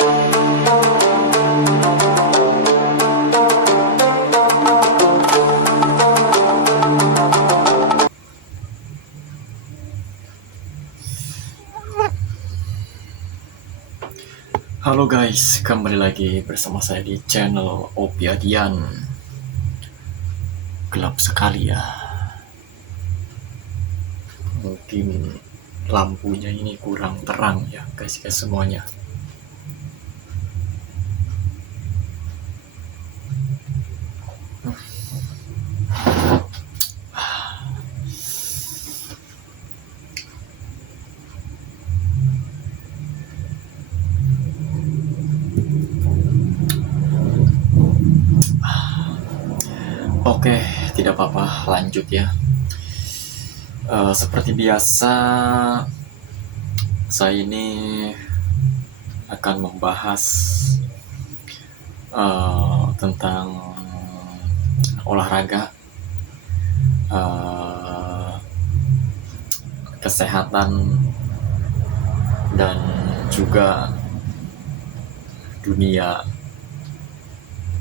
Halo guys, kembali lagi bersama saya di channel Opiadian. Gelap sekali ya. Mungkin lampunya ini kurang terang ya guys semuanya. Oke, tidak apa-apa, lanjut ya. Seperti biasa, saya ini akan membahas tentang olahraga, kesehatan, dan juga dunia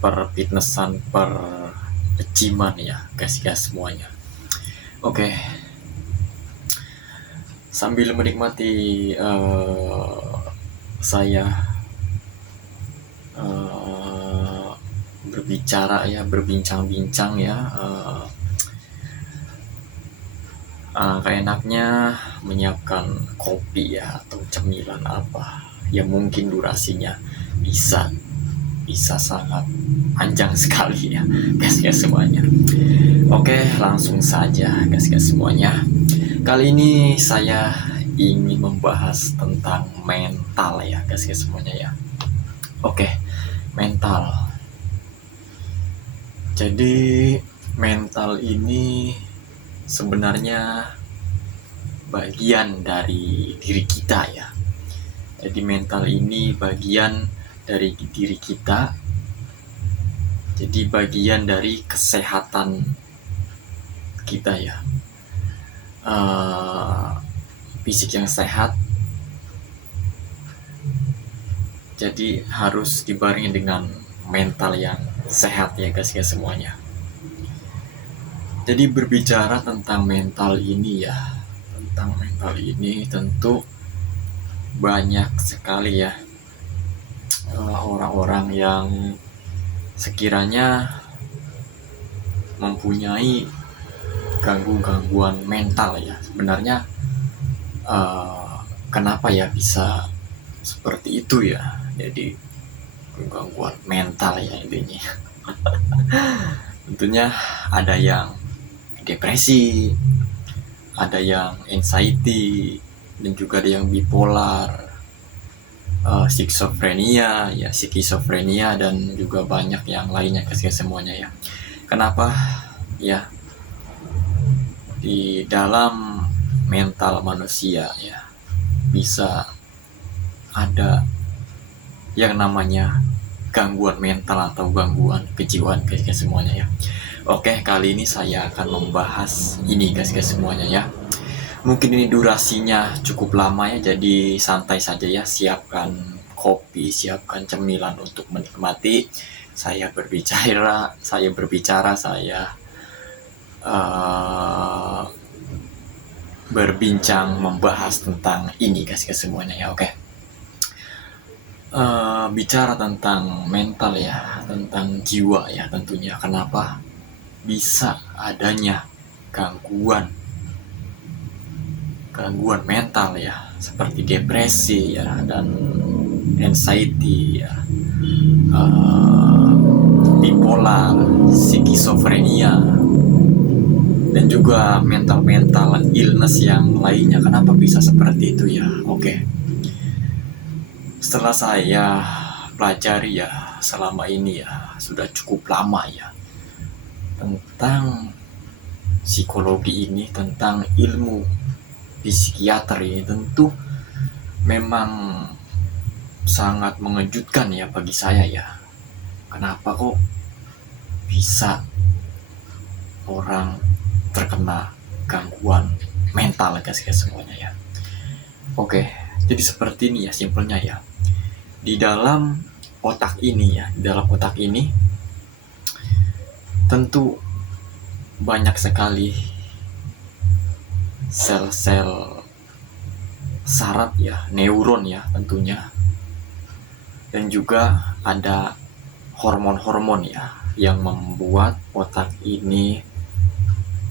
per-fitnessan, per-jiman ya guys semuanya. Oke. Sambil menikmati saya berbicara ya, berbincang-bincang ya, enaknya menyiapkan kopi ya atau cemilan apa ya, mungkin durasinya bisa sangat panjang sekali ya guys semuanya. Oke, langsung saja guys semuanya. Kali ini saya ingin membahas tentang mental ya guys semuanya ya. Oke, mental. Jadi mental ini sebenarnya bagian dari diri kita ya. Jadi mental ini bagian dari diri kita. Jadi bagian dari kesehatan kita ya. Fisik yang sehat jadi harus dibarengi dengan mental yang sehat ya guys semuanya. Jadi berbicara tentang mental ini ya, tentu banyak sekali ya orang-orang yang sekiranya mempunyai gangguan mental ya. Sebenarnya kenapa ya bisa seperti itu ya? Jadi gangguan mental ya intinya. Tentunya ada yang depresi, ada yang anxiety, dan juga ada yang bipolar, skizofrenia ya, dan juga banyak yang lainnya guys semuanya ya. Kenapa ya? Di dalam mental manusia ya bisa ada yang namanya gangguan mental atau gangguan kejiwaan guys semuanya ya. Oke, kali ini saya akan membahas ini guys semuanya ya. Mungkin ini durasinya cukup lama ya, jadi santai saja ya. Siapkan kopi, siapkan cemilan untuk menikmati saya berbicara, saya berbincang membahas tentang ini guys semuanya ya. Oke. Bicara tentang mental ya, tentang jiwa ya tentunya. Kenapa bisa adanya gangguan mental ya, seperti depresi ya, dan anxiety ya, bipolar, skizofrenia, dan juga mental illness yang lainnya. Kenapa bisa seperti itu ya? Oke. Setelah saya pelajari ya selama ini ya, sudah cukup lama ya, tentang psikologi ini, tentang ilmu psikiater ini, tentu memang sangat mengejutkan ya bagi saya ya. Kenapa kok bisa orang terkena gangguan mental guys semuanya ya. Oke, jadi seperti ini ya simpelnya ya. Di dalam otak ini tentu banyak sekali sel-sel saraf ya, neuron ya tentunya, dan juga ada hormon-hormon ya yang membuat otak ini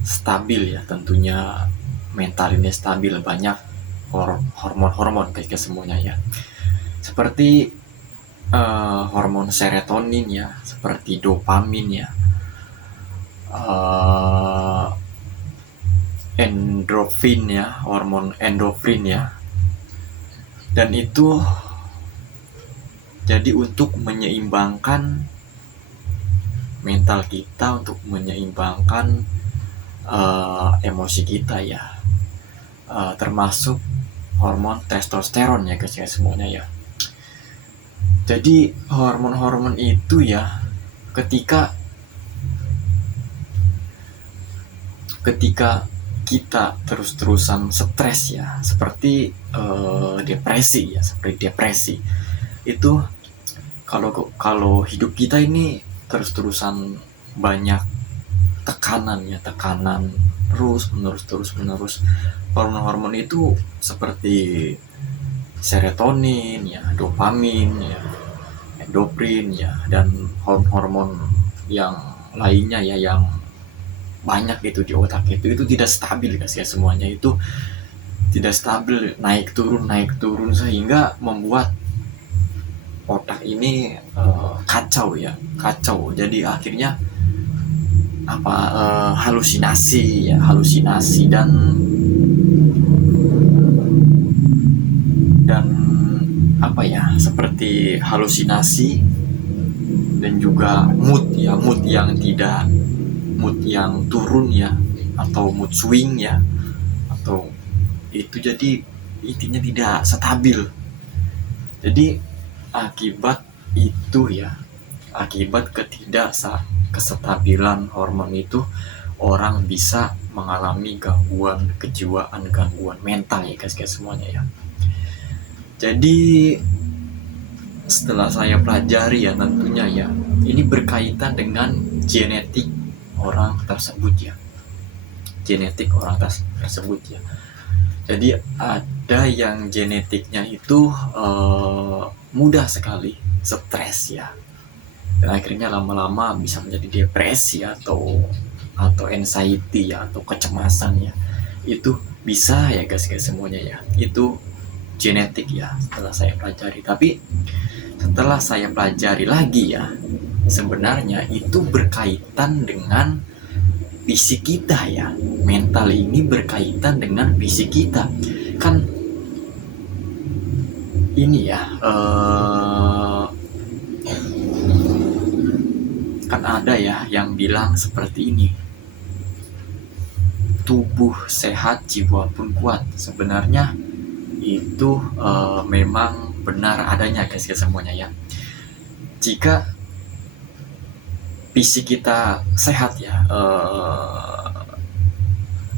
stabil ya, tentunya mental ini stabil, banyak hormon-hormon kayak semuanya ya, seperti hormon serotonin ya, seperti dopamin ya, endorfin ya, hormon endorfin ya, dan itu jadi untuk menyeimbangkan mental kita, untuk menyeimbangkan emosi kita ya, termasuk hormon testosteron ya guys ya semuanya ya. Jadi hormon-hormon itu ya ketika kita terus-terusan stres ya, seperti depresi ya, seperti depresi itu, kalau hidup kita ini terus-terusan banyak tekanan terus menerus, hormon-hormon itu seperti serotonin ya, dopamin ya, endorfin ya, dan hormon yang lainnya ya yang banyak itu di otak itu tidak stabil guys ya semuanya, itu tidak stabil, naik turun sehingga membuat otak ini kacau, jadi akhirnya halusinasi dan seperti halusinasi, dan juga mood yang turun ya, atau mood swing ya, atau itu jadi intinya tidak stabil. Jadi akibat kestabilan hormon itu, orang bisa mengalami gangguan kejiwaan, gangguan mental ya guys semuanya ya. Jadi setelah saya pelajari ya, tentunya ya ini berkaitan dengan genetik orang tersebut ya, jadi ada yang genetiknya itu mudah sekali stres ya, dan akhirnya lama-lama bisa menjadi depresi atau anxiety ya, atau kecemasan ya, itu bisa ya guys semuanya ya, itu genetik ya setelah saya pelajari. Tapi setelah saya pelajari lagi ya, sebenarnya itu berkaitan dengan fisik kita ya, mental ini berkaitan dengan fisik kita kan. Ini ya kan ada ya yang bilang seperti ini, tubuh sehat jiwa pun kuat. Sebenarnya itu memang benar adanya guys semuanya ya. Jika fisik kita sehat ya,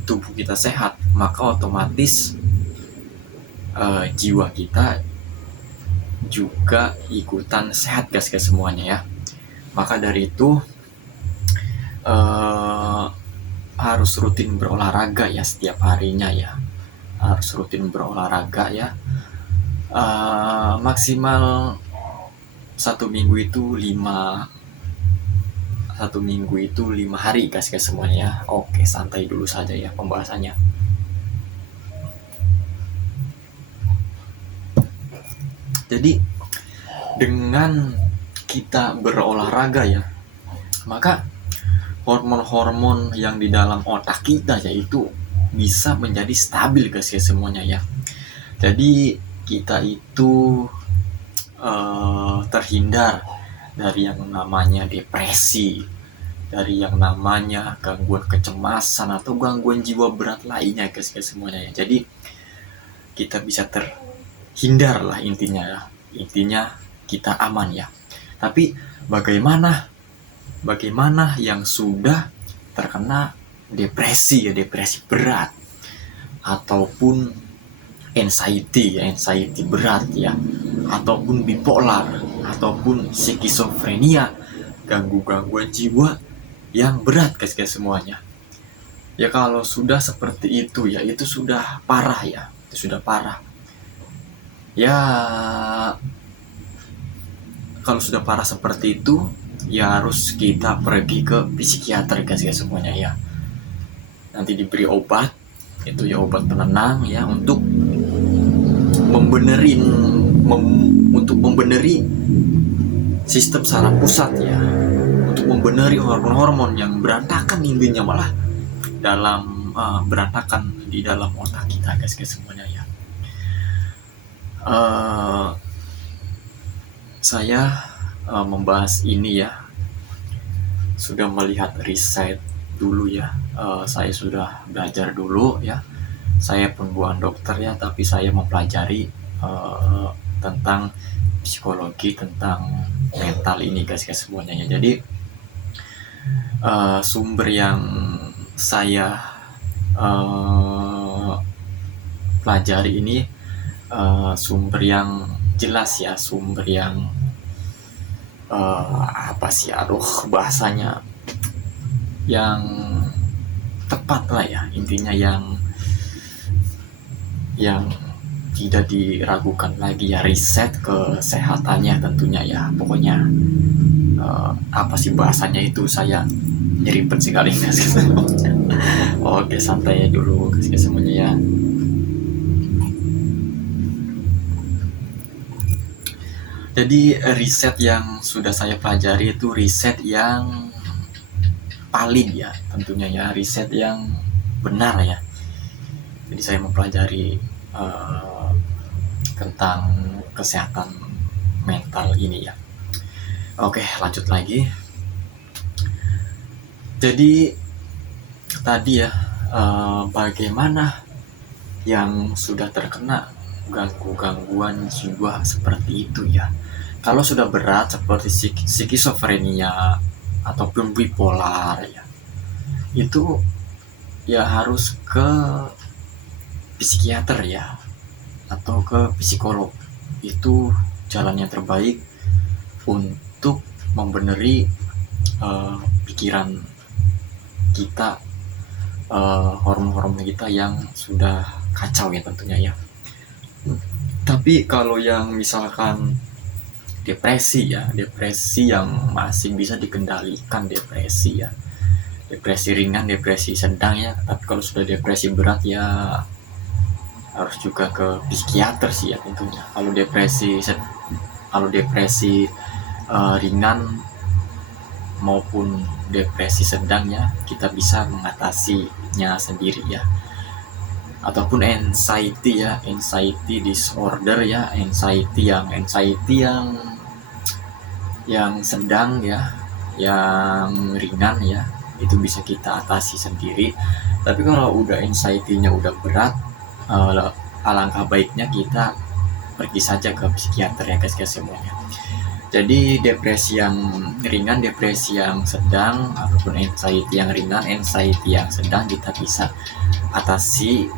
tubuh kita sehat, maka otomatis jiwa kita juga ikutan sehat guys semuanya ya. Maka dari itu harus rutin berolahraga ya, setiap harinya ya harus rutin berolahraga ya, maksimal satu minggu itu 5 hari guys semuanya. Oke, santai dulu saja ya pembahasannya. Jadi dengan kita berolahraga ya, maka hormon-hormon yang di dalam otak kita yaitu bisa menjadi stabil guys semuanya ya. Jadi kita itu terhindar dari yang namanya depresi, dari yang namanya gangguan kecemasan atau gangguan jiwa berat lainnya guys semuanya ya. Jadi kita bisa terhindar lah intinya kita aman ya. Tapi bagaimana yang sudah terkena depresi berat, ataupun anxiety berat ya, ataupun bipolar, ataupun skizofrenia, gangguan jiwa yang berat guys semuanya. Ya kalau sudah seperti itu ya itu sudah parah ya, itu sudah parah. Ya kalau sudah parah seperti itu ya harus kita pergi ke psikiater guys semuanya ya. Nanti diberi obat, itu ya obat penenang ya untuk membeneri sistem saraf pusat ya, untuk membeneri hormon-hormon yang berantakan intinya malah dalam berantakan di dalam otak kita guys semuanya ya. Saya membahas ini ya sudah melihat riset dulu ya. Saya sudah belajar dulu ya. Saya pun bukan dokter ya, tapi saya mempelajari tentang psikologi, tentang mental ini guys semuanya. Jadi sumber yang saya pelajari ini sumber yang jelas ya, sumber yang bahasanya yang tepat lah ya, intinya yang tidak diragukan lagi ya, riset kesehatannya tentunya ya. Pokoknya bahasanya itu saya nyeripet sekali guys. Oke, santai dulu guys semuanya ya. Jadi riset yang sudah saya pelajari itu riset yang valid ya, tentunya ya, riset yang benar ya. Jadi saya mempelajari tentang kesehatan mental ini ya. Oke, lanjut lagi. Jadi tadi ya, bagaimana yang sudah terkena gangguan jiwa seperti itu ya. Kalau sudah berat seperti skizofrenia ataupun bipolar ya, itu ya harus ke psikiater ya, atau ke psikolog. Itu jalan yang terbaik untuk membeneri pikiran kita, hormon-hormon kita yang sudah kacau ya tentunya ya. Tapi kalau yang misalkan depresi ya, depresi yang masih bisa dikendalikan, depresi ya, depresi ringan, depresi sedang ya. Tapi kalau sudah depresi berat ya harus juga ke psikiater sih ya tentunya. Kalau depresi ringan maupun depresi sedang ya, kita bisa mengatasinya sendiri ya. Ataupun anxiety ya, anxiety disorder ya, anxiety yang sedang ya, yang ringan ya, itu bisa kita atasi sendiri. Tapi kalau udah anxiety-nya udah berat, alangkah baiknya kita pergi saja ke psikiater ya guys semuanya. Jadi depresi yang ringan, depresi yang sedang, ataupun anxiety yang ringan, anxiety yang sedang kita bisa atasi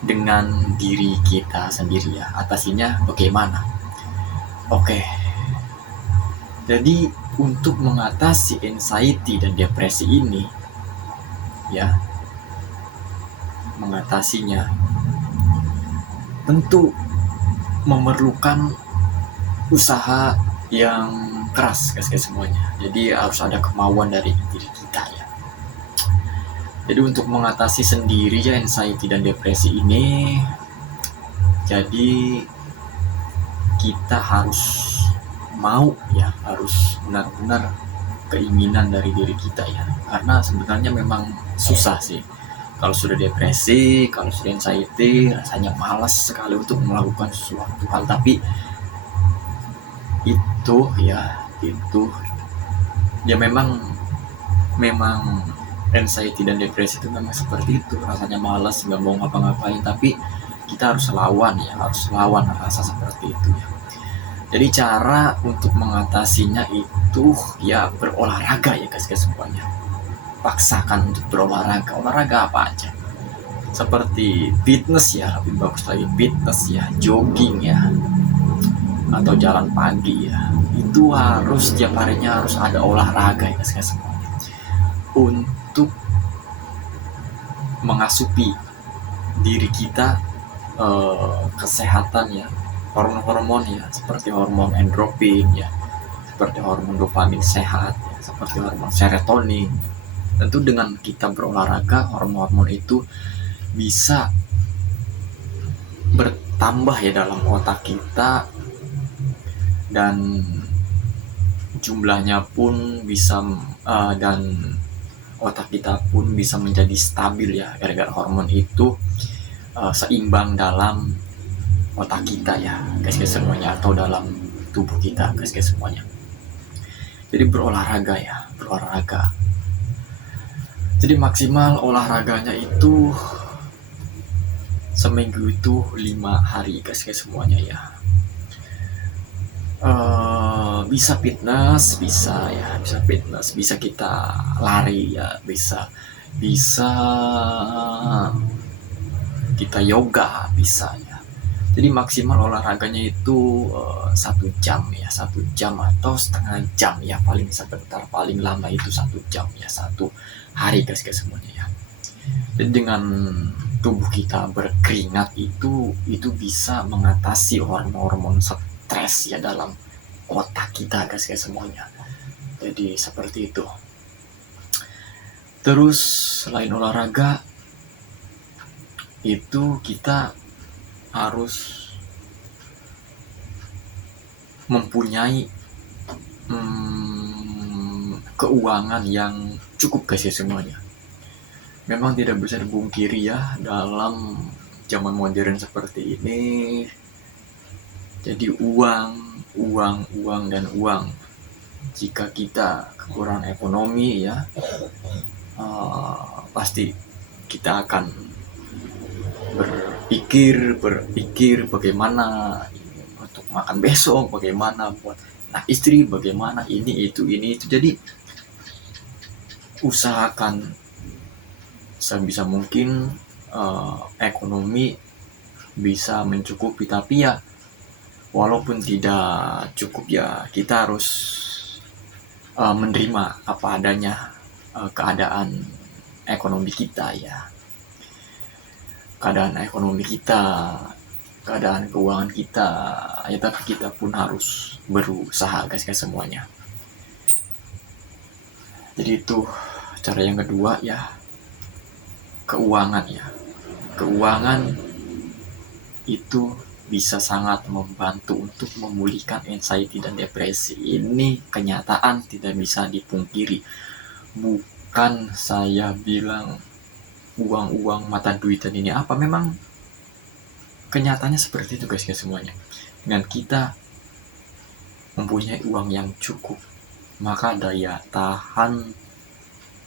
dengan diri kita sendiri ya. Atasinya bagaimana? Oke. Jadi untuk mengatasi anxiety dan depresi ini ya, mengatasinya tentu memerlukan usaha yang keras guys semuanya. Jadi harus ada kemauan dari diri kita ya. Jadi untuk mengatasi sendiri ya anxiety dan depresi ini, jadi kita harus mau ya, harus benar-benar keinginan dari diri kita ya. Karena sebenarnya memang susah sih. Kalau sudah depresi, kalau sudah anxiety, rasanya malas sekali untuk melakukan sesuatu hal. Tapi itu ya memang anxiety dan depresi itu memang seperti itu. Rasanya malas, nggak mau ngapa-ngapain. Tapi kita harus lawan rasa seperti itu ya. Jadi cara untuk mengatasinya itu ya berolahraga ya guys semuanya. Paksakan untuk berolahraga. Olahraga apa aja? seperti fitness ya, lebih bagus lagi fitness ya, jogging ya, atau jalan pagi ya, itu harus setiap harinya harus ada olahraga ya guys, semua untuk mengasupi diri kita, kesehatan ya, hormon-hormon ya, seperti hormon endorfin ya, seperti hormon dopamin sehat ya, seperti hormon serotonin. Tentu dengan kita berolahraga, hormon-hormon itu bisa bertambah ya dalam otak kita, dan jumlahnya pun bisa dan otak kita pun bisa menjadi stabil ya, gara-gara hormon itu seimbang dalam otak kita ya guys semuanya, atau dalam tubuh kita guys semuanya. Jadi berolahraga ya, berolahraga. Jadi maksimal olahraganya itu seminggu itu 5 hari guys semuanya ya. Bisa fitness, bisa ya, bisa fitness, bisa kita lari ya, bisa kita yoga, bisa ya. Jadi maksimal olahraganya itu 1 jam ya, 1 jam atau setengah jam ya, paling sebentar, paling lama itu 1 jam ya, 1 hari guys semuanya ya. Jadi dengan tubuh kita berkeringat itu bisa mengatasi hormon-hormon stres ya dalam otak kita guys semuanya. Jadi seperti itu. Terus selain olahraga itu kita harus mempunyai keuangan yang cukup guys semuanya. Memang tidak bisa dipungkiri ya, dalam zaman modern seperti ini, jadi uang dan uang. Jika kita kekurangan ekonomi ya, pasti kita akan berpikir bagaimana untuk makan besok, bagaimana buat anak istri, bagaimana ini itu. Jadi usahakan sebisa mungkin ekonomi bisa mencukupi, tapi ya walaupun tidak cukup ya kita harus menerima apa adanya keadaan ekonomi kita ya, keadaan ekonomi kita, keadaan keuangan kita ya, tapi kita pun harus berusaha guys semuanya. Jadi itu cara yang kedua ya, keuangan ya. Keuangan itu bisa sangat membantu untuk memulihkan anxiety dan depresi. Ini kenyataan, tidak bisa dipungkiri. Bukan saya bilang uang mata duitan ini apa, memang kenyataannya seperti itu guys semuanya. Dengan kita mempunyai uang yang cukup, maka daya tahan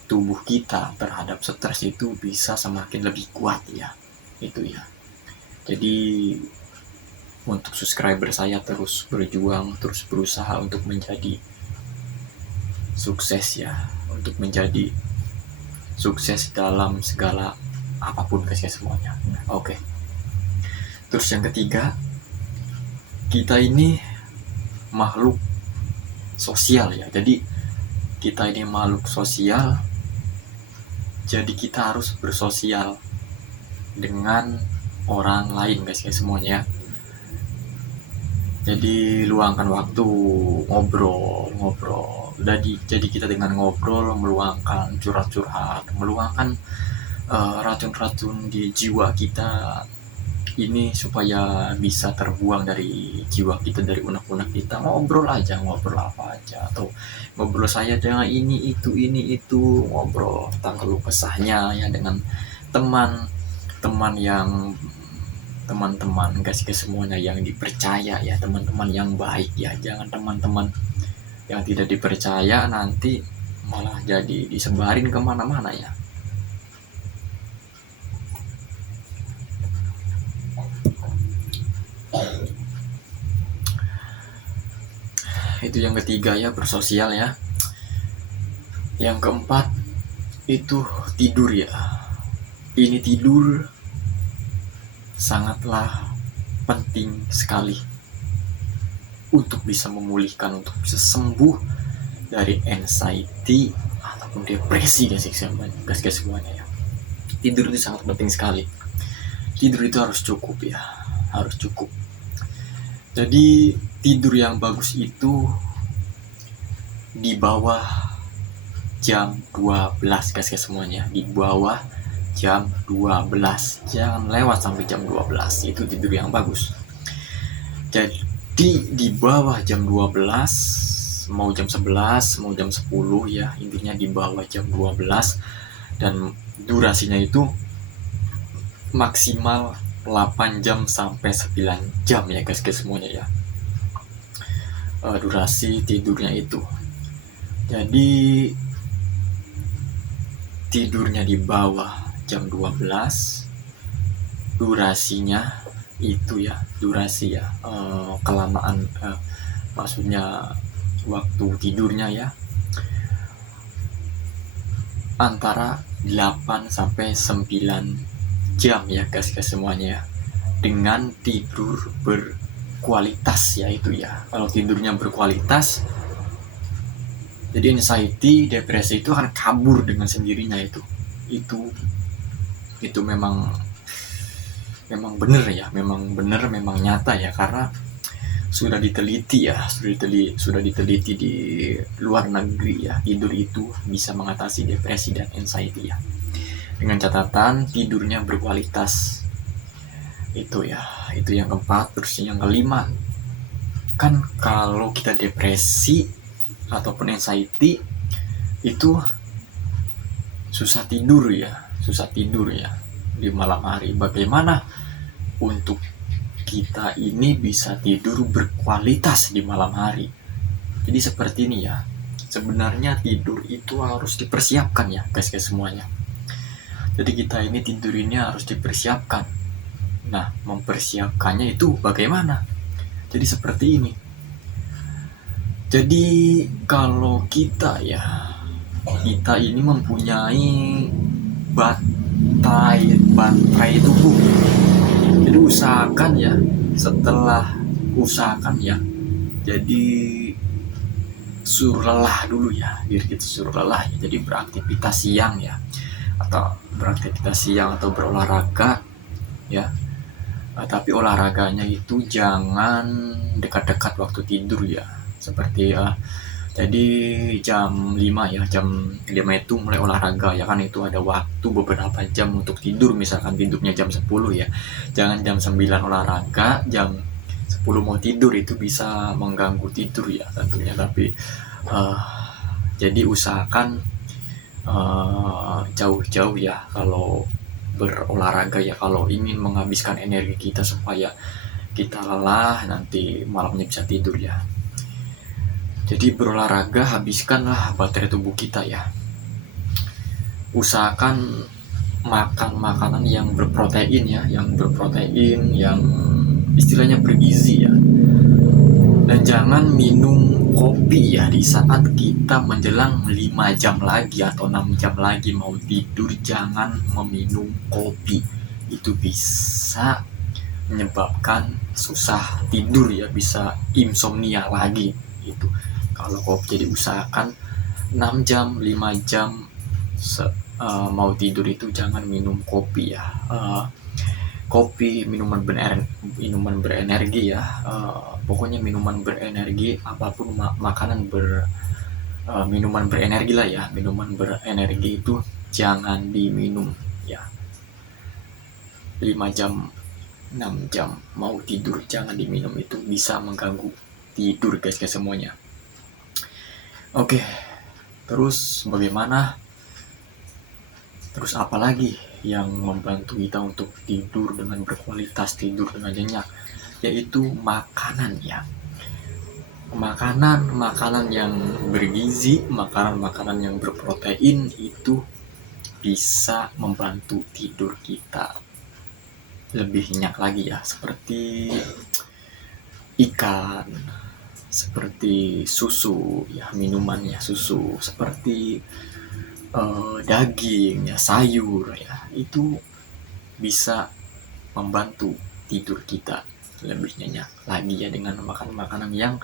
tubuh kita terhadap stres itu bisa semakin lebih kuat ya. Itu ya. Jadi untuk subscriber saya terus berjuang, terus berusaha untuk menjadi sukses ya, untuk menjadi sukses dalam segala apapun guys semuanya. Oke. Terus yang ketiga, kita ini makhluk sosial ya. Jadi kita ini makhluk sosial, jadi kita harus bersosial dengan orang lain guys semuanya. Jadi luangkan waktu ngobrol. Jadi kita dengan ngobrol meluangkan curhat, meluangkan racun-racun di jiwa kita ini supaya bisa terbuang dari jiwa kita, dari unek-unek kita. Ngobrol apa aja, atau ngobrol saya dengan ini itu, ngobrol tentang keluh kesahnya ya dengan teman-teman guys semuanya yang dipercaya ya, teman-teman yang baik ya. Jangan teman-teman yang tidak dipercaya, nanti malah jadi disebarin kemana-mana ya. Itu yang ketiga ya, bersosial ya. Yang keempat itu tidur ya. ini tidur sangatlah penting sekali untuk bisa memulihkan, untuk bisa sembuh dari anxiety ataupun depresi, guys semuanya ya. Tidur itu sangat penting sekali. Tidur itu harus cukup ya, harus cukup. Jadi tidur yang bagus itu di bawah jam 12, guys semuanya, di bawah jam 12, jangan lewat sampai jam 12, itu tidur yang bagus. Jadi di bawah jam 12, mau jam 11, mau jam 10 ya, intinya di bawah jam 12, dan durasinya itu maksimal 8 jam sampai 9 jam ya guys semuanya ya, durasi tidurnya itu. Jadi tidurnya di bawah jam 12, durasinya itu ya, durasi ya, kelamaan, maksudnya waktu tidurnya ya, antara 8 sampai 9 jam ya guys semuanya ya, dengan tidur berkualitas ya itu ya. Kalau tidurnya berkualitas, jadi anxiety, depresi itu akan kabur dengan sendirinya itu memang benar ya, memang nyata ya, karena sudah diteliti ya, sudah diteliti di luar negeri ya, tidur itu bisa mengatasi depresi dan anxiety ya, dengan catatan tidurnya berkualitas. Itu ya, itu yang keempat. Terus yang kelima, kan kalau kita depresi ataupun anxiety itu susah tidur ya di malam hari. Bagaimana untuk kita ini bisa tidur berkualitas di malam hari? Jadi seperti ini ya, sebenarnya tidur itu harus dipersiapkan ya guys semuanya. Jadi kita ini tidur ini harus dipersiapkan. Nah, mempersiapkannya itu bagaimana? Jadi seperti ini. Jadi kalau kita ini mempunyai baterai tubuh. Jadi usahakan ya, jadi suruh lelah dulu ya, diri kita suruh lelah ya. Jadi beraktivitas siang atau berolahraga ya. Tapi olahraganya itu jangan dekat-dekat waktu tidur ya. Seperti jadi jam 5 ya, jam 5 itu mulai olahraga ya kan, itu ada waktu beberapa jam untuk tidur. Misalkan tidurnya jam 10 ya, jangan jam 9 olahraga, jam 10 mau tidur, itu bisa mengganggu tidur ya tentunya. Tapi jadi usahakan jauh-jauh ya kalau berolahraga ya, kalau ingin menghabiskan energi kita supaya kita lelah nanti malamnya bisa tidur ya. Jadi berolahraga, habiskanlah baterai tubuh kita ya. Usahakan makan makanan yang berprotein ya, yang istilahnya bergizi ya. Dan jangan minum kopi ya di saat kita menjelang 5 jam lagi atau 6 jam lagi mau tidur. Jangan meminum kopi, itu bisa menyebabkan susah tidur ya, bisa insomnia lagi itu kalau kopi. Jadi usahakan 6 jam 5 jam mau tidur itu jangan minum kopi ya. Kopi, minuman berenergi ya, pokoknya minuman berenergi apapun, minuman berenergi lah ya, minuman berenergi itu jangan diminum ya. 5 jam 6 jam mau tidur jangan diminum, itu bisa mengganggu tidur guys semuanya. Oke, terus bagaimana? Terus apa lagi yang membantu kita untuk tidur dengan berkualitas, tidur dengan nyenyak? Yaitu makanan ya. Makanan yang bergizi, makanan yang berprotein itu bisa membantu tidur kita lebih nyenyak lagi ya. Seperti ikan, seperti susu ya, minumannya susu, seperti daging ya, sayur ya, itu bisa membantu tidur kita lebih nyenyak lagi ya, dengan makan makanan yang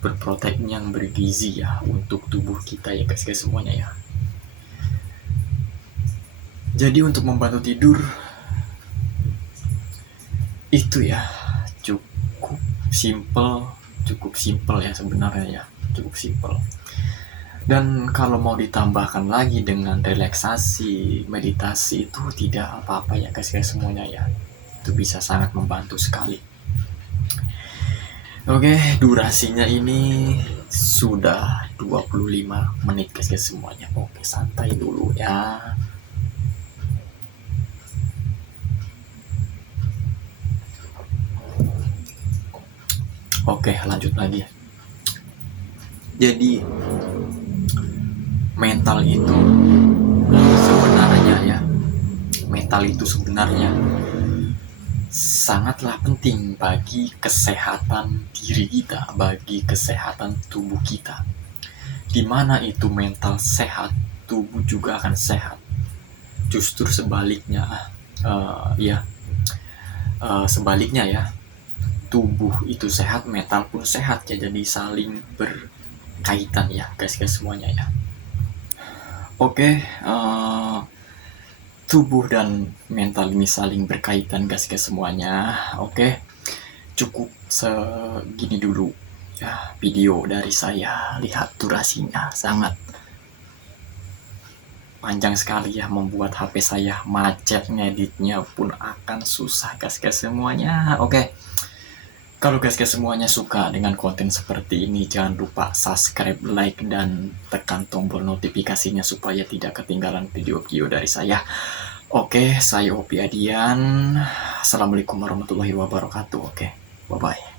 berprotein, yang bergizi ya untuk tubuh kita ya guys, semuanya ya. Jadi untuk membantu tidur itu ya cukup simple ya sebenarnya ya, cukup simple. Dan kalau mau ditambahkan lagi dengan relaksasi, meditasi, itu tidak apa-apa ya guys semuanya ya. Itu bisa sangat membantu sekali. Oke, durasinya ini sudah 25 menit guys semuanya. Oke, santai dulu ya. Oke, lanjut lagi. Jadi mental itu sebenarnya sangatlah penting bagi kesehatan diri kita, bagi kesehatan tubuh kita. Dimana itu mental sehat, tubuh juga akan sehat. Justru sebaliknya, sebaliknya ya, tubuh itu sehat, mental pun sehat ya, jadi saling berkaitan ya guys semuanya ya. Oke, tubuh dan mental ini saling berkaitan guys semuanya. Oke, cukup segini dulu ya video dari saya. Lihat durasinya sangat panjang sekali ya, membuat HP saya macet, ngeditnya pun akan susah guys semuanya. Oke, kalau guys semuanya suka dengan konten seperti ini, jangan lupa subscribe, like, dan tekan tombol notifikasinya supaya tidak ketinggalan video-video dari saya. Oke, saya Opi Adian. Assalamualaikum warahmatullahi wabarakatuh. Oke, bye-bye.